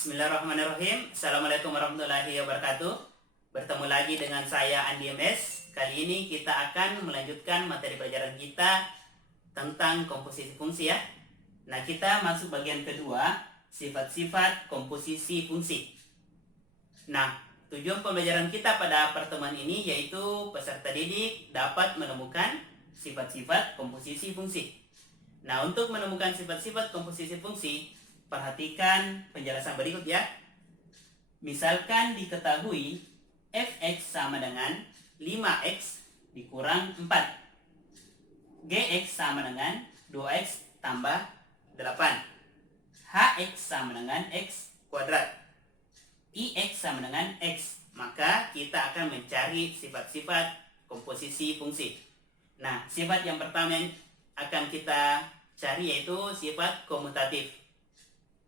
Bismillahirrahmanirrahim. Assalamualaikum warahmatullahi wabarakatuh. Bertemu lagi dengan saya Andi MS. Kali ini kita akan melanjutkan materi pelajaran kita tentang komposisi fungsi ya. Nah, kita masuk bagian kedua, sifat-sifat komposisi fungsi. Nah, tujuan pembelajaran kita pada pertemuan ini yaitu peserta didik dapat menemukan sifat-sifat komposisi fungsi. Nah, untuk menemukan sifat-sifat komposisi fungsi, perhatikan penjelasan berikut ya. Misalkan diketahui fx sama dengan 5x dikurang 4. Gx sama dengan 2x tambah 8. Hx sama dengan x kuadrat. Ix sama dengan x. Maka kita akan mencari sifat-sifat komposisi fungsi. Nah, sifat yang pertama yang akan kita cari yaitu sifat komutatif.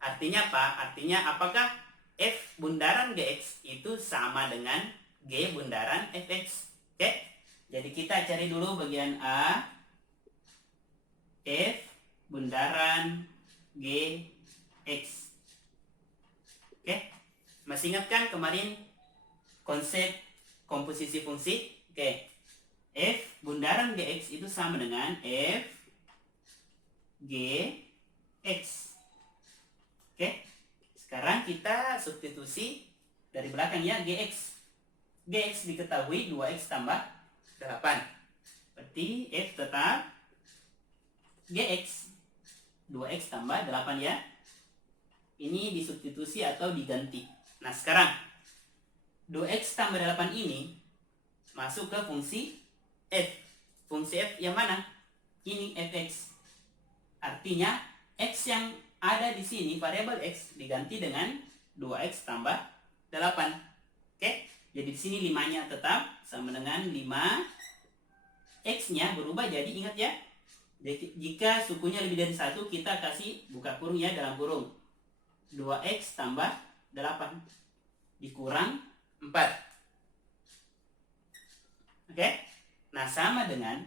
Artinya apa? Artinya apakah f bundaran gx itu sama dengan g bundaran fx? Oke? Jadi kita cari dulu bagian A. F bundaran gx. Oke? Masih ingat kan kemarin konsep komposisi fungsi? Oke. F bundaran gx itu sama dengan f gx. Oke, sekarang kita substitusi dari belakang ya, gx. Gx diketahui 2x tambah 8. Berarti f tetap gx 2x tambah 8 ya. Ini disubstitusi atau diganti. Nah, sekarang 2x tambah 8 ini masuk ke fungsi f. Fungsi f yang mana? Ini fx. Artinya x yang ada di sini, variabel x diganti dengan 2x tambah 8. Oke? Jadi di sini 5-nya tetap sama dengan 5. X-nya berubah jadi, ingat ya. Jadi, jika sukunya lebih dari 1, kita kasih buka kurung ya, dalam kurung. 2x tambah 8 dikurang 4. Oke? Nah, sama dengan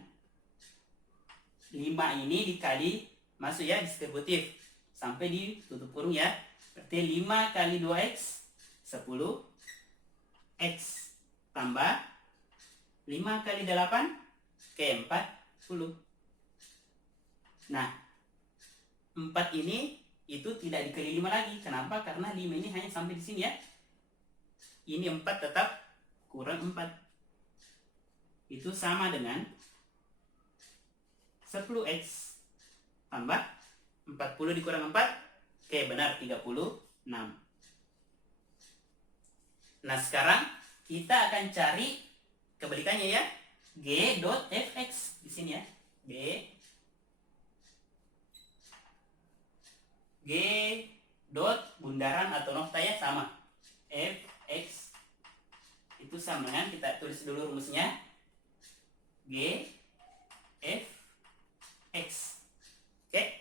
5 ini dikali, masuk ya, distributif. Sampai ditutup kurung ya. Berarti 5 kali 2x 10 x tambah 5 kali 8 ke 40. Nah, 4 ini itu tidak dikali 5 lagi. Kenapa? Karena 5 ini hanya sampai di sini ya. Ini 4 tetap kurang 4. Itu sama dengan 10x tambah 40 dikurang 4. Oke, benar, 36. Nah, sekarang kita akan cari kebalikannya ya. G dot fx di sini ya. G dot bundaran atau nokta ya sama. Fx itu sama dengan, kita tulis dulu rumusnya. G f x. Oke.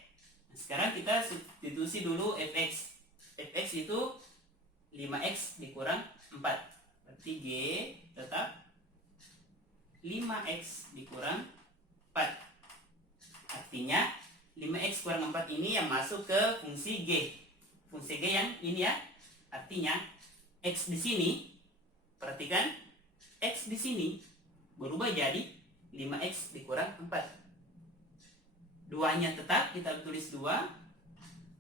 Sekarang kita substitusi dulu fx. Fx itu 5x dikurang 4. Berarti G tetap 5x dikurang 4. Artinya 5x kurang 4 ini yang masuk ke fungsi G. Fungsi G yang ini ya. Artinya x di sini, perhatikan, x di sini berubah jadi 5x dikurang 4. 2-nya tetap kita tulis 2.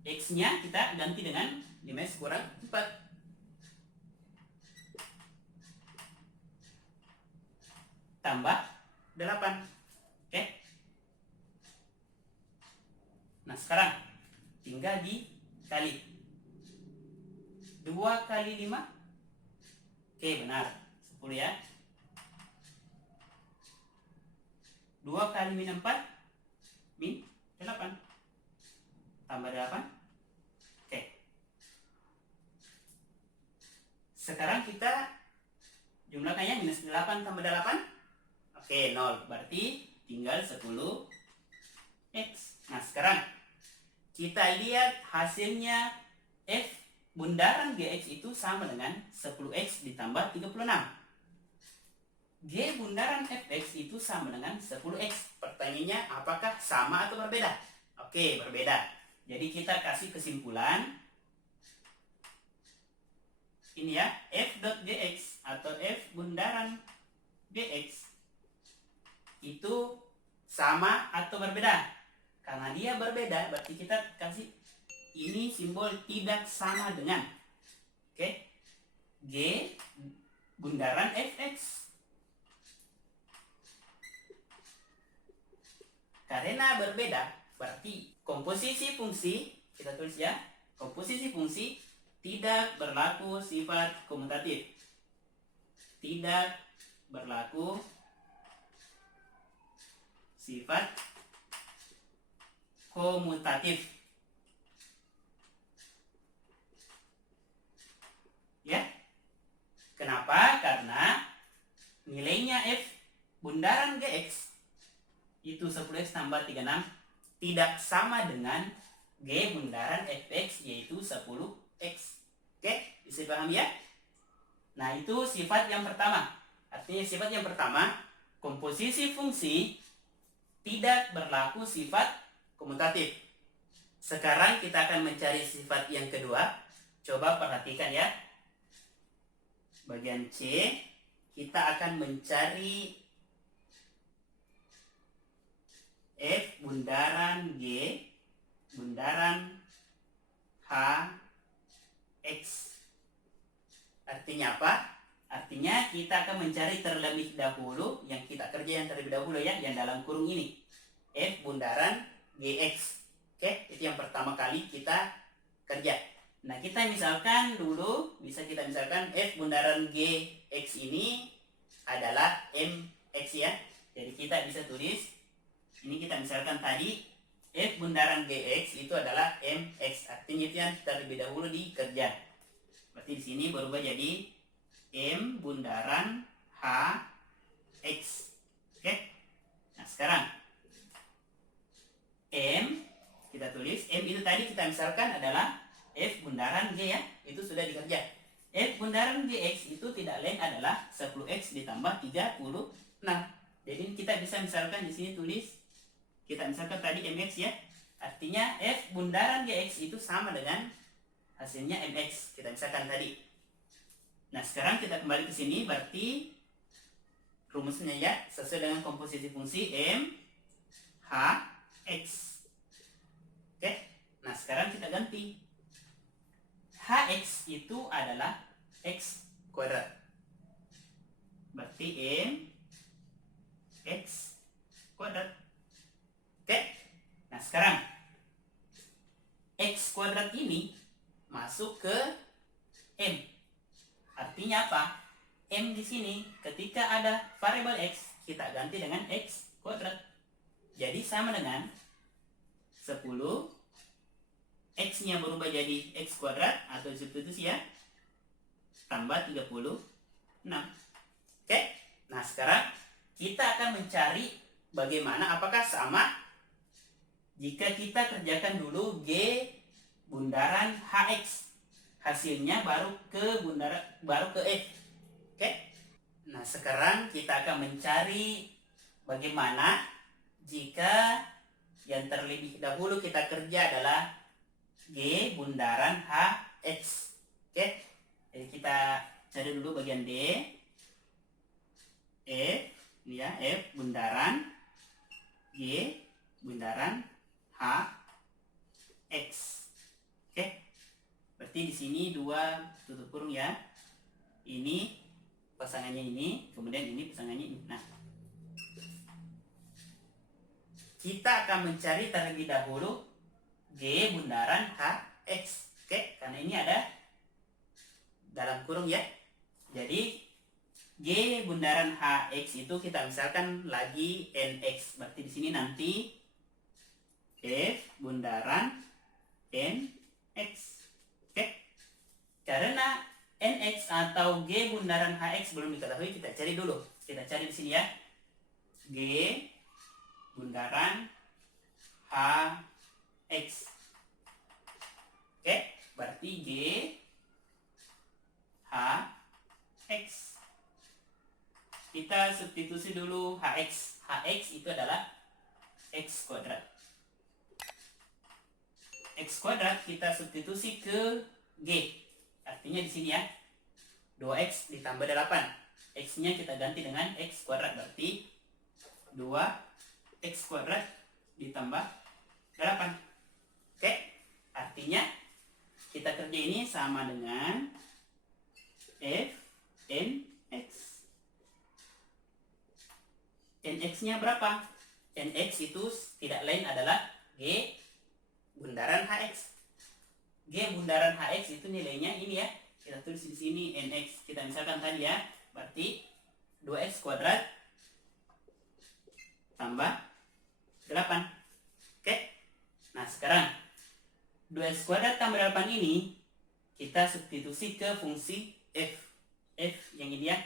X-nya kita ganti dengan 5x kurang 4. Tambah 8. Oke. Nah, sekarang tinggal dikali. 2 kali 5. Oke, benar. 10 ya. 2 kali min 4. Min 8 tambah 8. Oke. Sekarang kita jumlahkannya, minus 8 tambah 8. Oke, 0. Berarti tinggal 10x. Nah, sekarang kita lihat hasilnya. F bundaran gx itu sama dengan 10x ditambah 36. G bundaran fx itu sama dengan 10x. Pertanyaannya apakah sama atau berbeda? Oke, berbeda. Jadi kita kasih kesimpulan ini ya, f dot gx atau f bundaran gx itu sama atau berbeda. Karena dia berbeda, berarti kita kasih ini simbol tidak sama dengan. Oke, g bundaran fx. Karena berbeda, berarti komposisi fungsi, kita tulis ya, komposisi fungsi tidak berlaku sifat komutatif. Tidak berlaku sifat komutatif. Ya. Kenapa? Karena nilainya f bundaran gx itu 10x tambah 36 tidak sama dengan g bundaran fx yaitu 10x. Oke, bisa dipahami ya? Nah, itu sifat yang pertama. Artinya sifat yang pertama, komposisi fungsi tidak berlaku sifat komutatif. Sekarang kita akan mencari sifat yang kedua. Coba perhatikan ya. Bagian C, kita akan mencari f bundaran g bundaran h x. Artinya apa? Artinya kita akan mencari terlebih dahulu yang kita kerja yang terlebih dahulu ya, yang dalam kurung ini. F bundaran gx. Oke, itu yang pertama kali kita kerja. Nah, kita misalkan dulu, bisa kita misalkan f bundaran gx ini adalah mx ya. Jadi kita bisa tulis, ini kita misalkan tadi f bundaran gx itu adalah mx. Artinya itu yang terlebih dahulu dikerja. Berarti di sini berubah jadi m bundaran h x. Oke. Nah, sekarang m kita tulis, m itu tadi kita misalkan adalah f bundaran g ya. Itu sudah dikerja. F bundaran gx itu tidak lain adalah 10x ditambah 36. Jadi kita bisa misalkan di sini tulis, kita misalkan tadi mx ya. Artinya f bundaran gx itu sama dengan hasilnya mx. Kita misalkan tadi. Nah, sekarang kita kembali ke sini, berarti rumusnya ya sesuai dengan komposisi fungsi m h x. Oke. Nah, sekarang kita ganti. Hx itu adalah x kuadrat. Berarti m x kuadrat. Oke. Nah, sekarang x kuadrat ini masuk ke m. Artinya apa? M di sini ketika ada variabel x kita ganti dengan x kuadrat. Jadi sama dengan 10 x-nya berubah jadi x kuadrat atau substitusi ya, tambah 36. Oke. Nah, sekarang kita akan mencari bagaimana, apakah sama jika kita kerjakan dulu g bundaran hx. Hasilnya baru ke f. Oke. Nah, sekarang kita akan mencari bagaimana jika yang terlebih dahulu kita kerja adalah g bundaran hx. Oke. Jadi kita cari dulu bagian D. F ini ya, f bundaran g bundaran hx. Oke. Berarti di sini 2 tutup kurung ya. Ini pasangannya ini, kemudian ini pasangannya ini. Nah, kita akan mencari terlebih dahulu g bundaran hx. Oke, karena ini ada dalam kurung ya. Jadi g bundaran hx itu kita misalkan lagi nx. Berarti di sini nanti f bundaran nx. Oke. Karena nx atau g bundaran hx belum diketahui, kita cari dulu. Kita cari di sini ya. G bundaran hx. Oke, berarti g hx. Kita substitusi dulu hx. Hx itu adalah x kuadrat. X kuadrat kita substitusi ke g. Artinya di sini ya, 2x ditambah 8. X-nya kita ganti dengan x kuadrat, berarti 2x kuadrat ditambah 8. Oke, artinya kita kerja ini sama dengan f n x. Nx-nya berapa? Nx itu tidak lain adalah G bundaran Hx. G bundaran Hx itu nilainya ini ya. Kita tulis di sini Nx. Kita misalkan tadi ya, berarti 2x kuadrat tambah 8. Oke. Nah, sekarang 2x kuadrat tambah 8 ini kita substitusi ke fungsi f. F yang ini ya.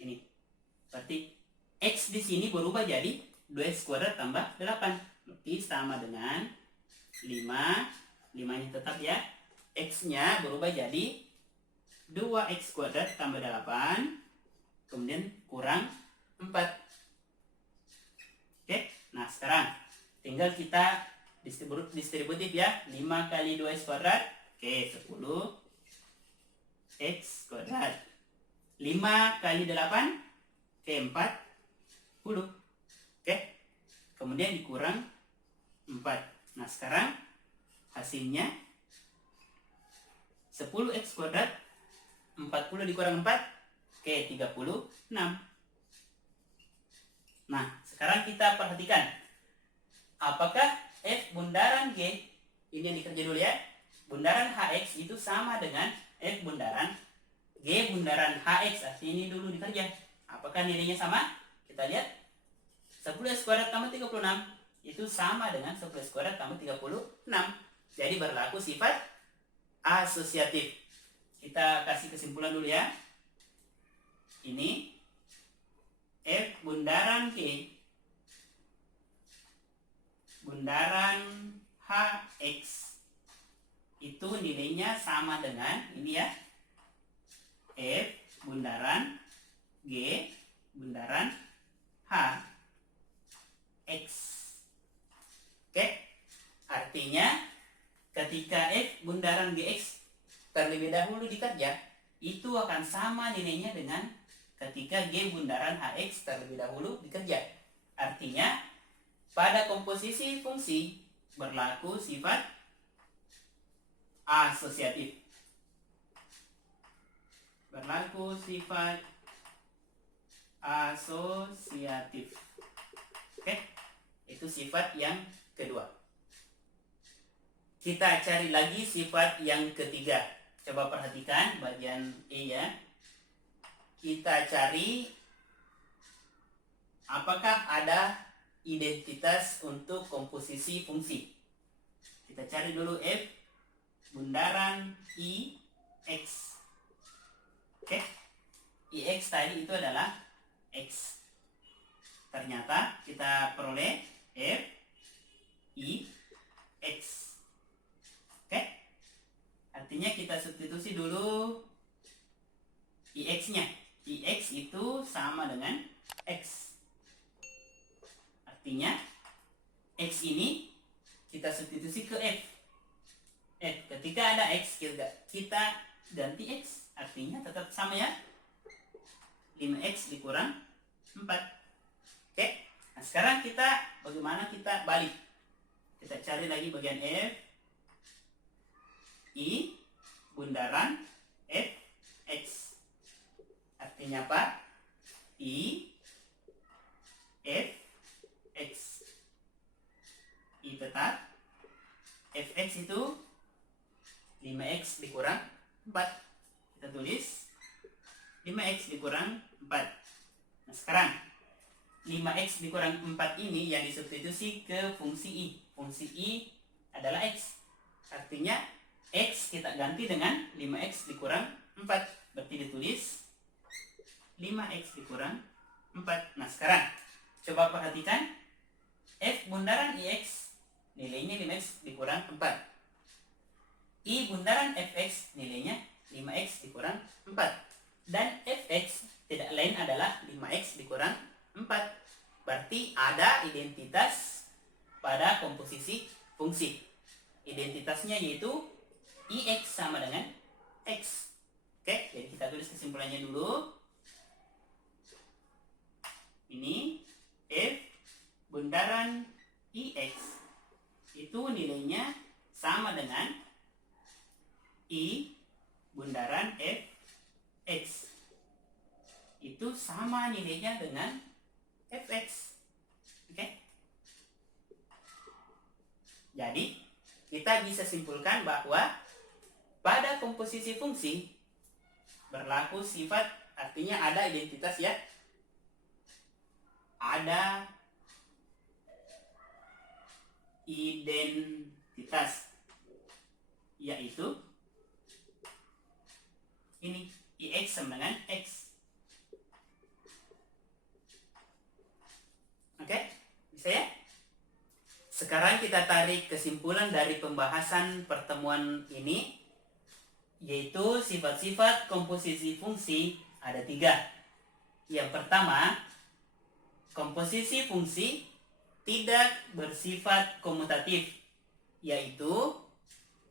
Ini. Berarti x di sini berubah jadi 2x kuadrat tambah 8. Berarti sama dengan 5. 5-nya tetap ya. X-nya berubah jadi 2x kuadrat tambah 8. Kemudian kurang 4. Oke. Nah, sekarang tinggal kita distributif ya. 5 kali 2x kuadrat. Oke, 10 x kuadrat. 5 kali 8. Oke, 40. Oke. Kemudian dikurang 4. Nah, sekarang hasilnya 10x kuadrat 40 dikurang 4. Oke, 36. Nah, sekarang kita perhatikan. Apakah F bundaran G, ini yang dikerja dulu ya. Bundaran Hx itu sama dengan F bundaran G bundaran Hx. Artinya ini dulu dikerja. Apakah nilainya sama? Kita lihat. 10x kuadrat tambah 36 itu sama dengan 10x kuadrat tambah 36. Jadi berlaku sifat asosiatif. Kita kasih kesimpulan dulu ya. Ini F bundaran G bundaran Hx itu nilainya sama dengan ini ya. F bundaran G bundaran H X. Oke. Artinya ketika F bundaran Gx terlebih dahulu dikerja, itu akan sama nilainya dengan ketika G bundaran Hx terlebih dahulu dikerja. Artinya pada komposisi fungsi berlaku sifat asosiatif. Berlaku sifat asosiatif. Oke, itu sifat yang kedua. Kita cari lagi sifat yang ketiga. Coba perhatikan bagian E ya. Kita cari apakah ada identitas untuk komposisi fungsi. Kita cari dulu F bundaran IX. Oke. IX tadi itu adalah X. Ternyata kita peroleh F I X. Oke. Artinya kita substitusi dulu IX-nya. IX itu sama dengan X. Artinya X ini kita substitusi ke F. F ketika ada X kita ganti X. Artinya tetap sama ya. 5X dikurang 4. Oke. Nah, sekarang bagaimana kita balik? Kita cari lagi bagian F I bundaran F X. Artinya apa? I F X. I tetap. Fx itu 5x dikurang 4. Kita tulis 5x dikurang 4. Nah, sekarang 5x dikurang 4 ini yang disubstitusi ke fungsi I. Fungsi I adalah x. Artinya x kita ganti dengan 5x dikurang 4. Berarti ditulis 5x dikurang 4. Nah, sekarang coba perhatikan F bundaran IX nilainya 5x dikurang 4. I bundaran Fx nilainya 5x dikurang 4. Dan Fx tidak lain adalah 5x dikurang 4. Berarti ada identitas pada komposisi fungsi. Identitasnya yaitu Ix sama dengan X. Oke, jadi kita tulis kesimpulan kesimpulannya dulu. Ini F bundaran IX itu nilainya sama dengan I bundaran FX. Itu sama nilainya dengan fx. Oke? Jadi, kita bisa simpulkan bahwa pada komposisi fungsi berlaku sifat, artinya ada identitas ya. Ada identitas, yaitu ini IX sama dengan X. Oke, bisa ya? Sekarang kita tarik kesimpulan dari pembahasan pertemuan ini, yaitu sifat-sifat komposisi fungsi ada 3. Yang pertama, komposisi fungsi tidak bersifat komutatif, yaitu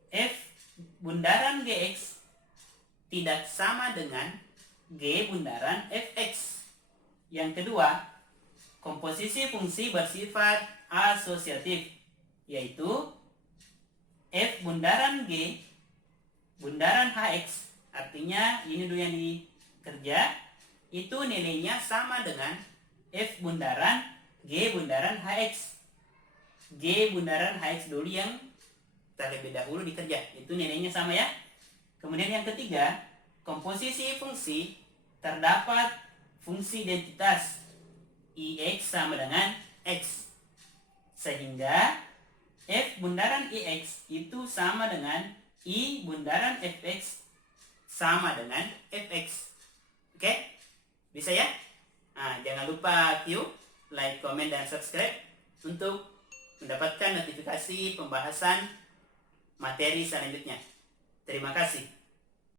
F bundaran Gx tidak sama dengan G bundaran Fx. Yang kedua, komposisi fungsi bersifat asosiatif, yaitu F bundaran G bundaran Hx, artinya ini dulu yang dikerja, itu nilainya sama dengan F bundaran G bundaran Hx. G bundaran Hx dulu yang terlebih dahulu dikerja, itu nilainya sama ya. Kemudian yang ketiga, komposisi fungsi terdapat fungsi identitas IX sama dengan X, sehingga F bundaran IX itu sama dengan I bundaran Fx sama dengan Fx. Oke? Bisa ya? Nah, jangan lupa like, komen, dan subscribe untuk mendapatkan notifikasi pembahasan materi selanjutnya. Terima kasih.